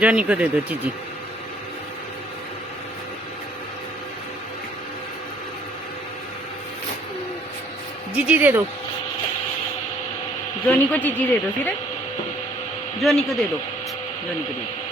Johnny को दे दो चीजी। जीजी दे दो, जॉनी को चीजी दे दो। फिर जॉनी को दे दो, जॉनी को दे दो।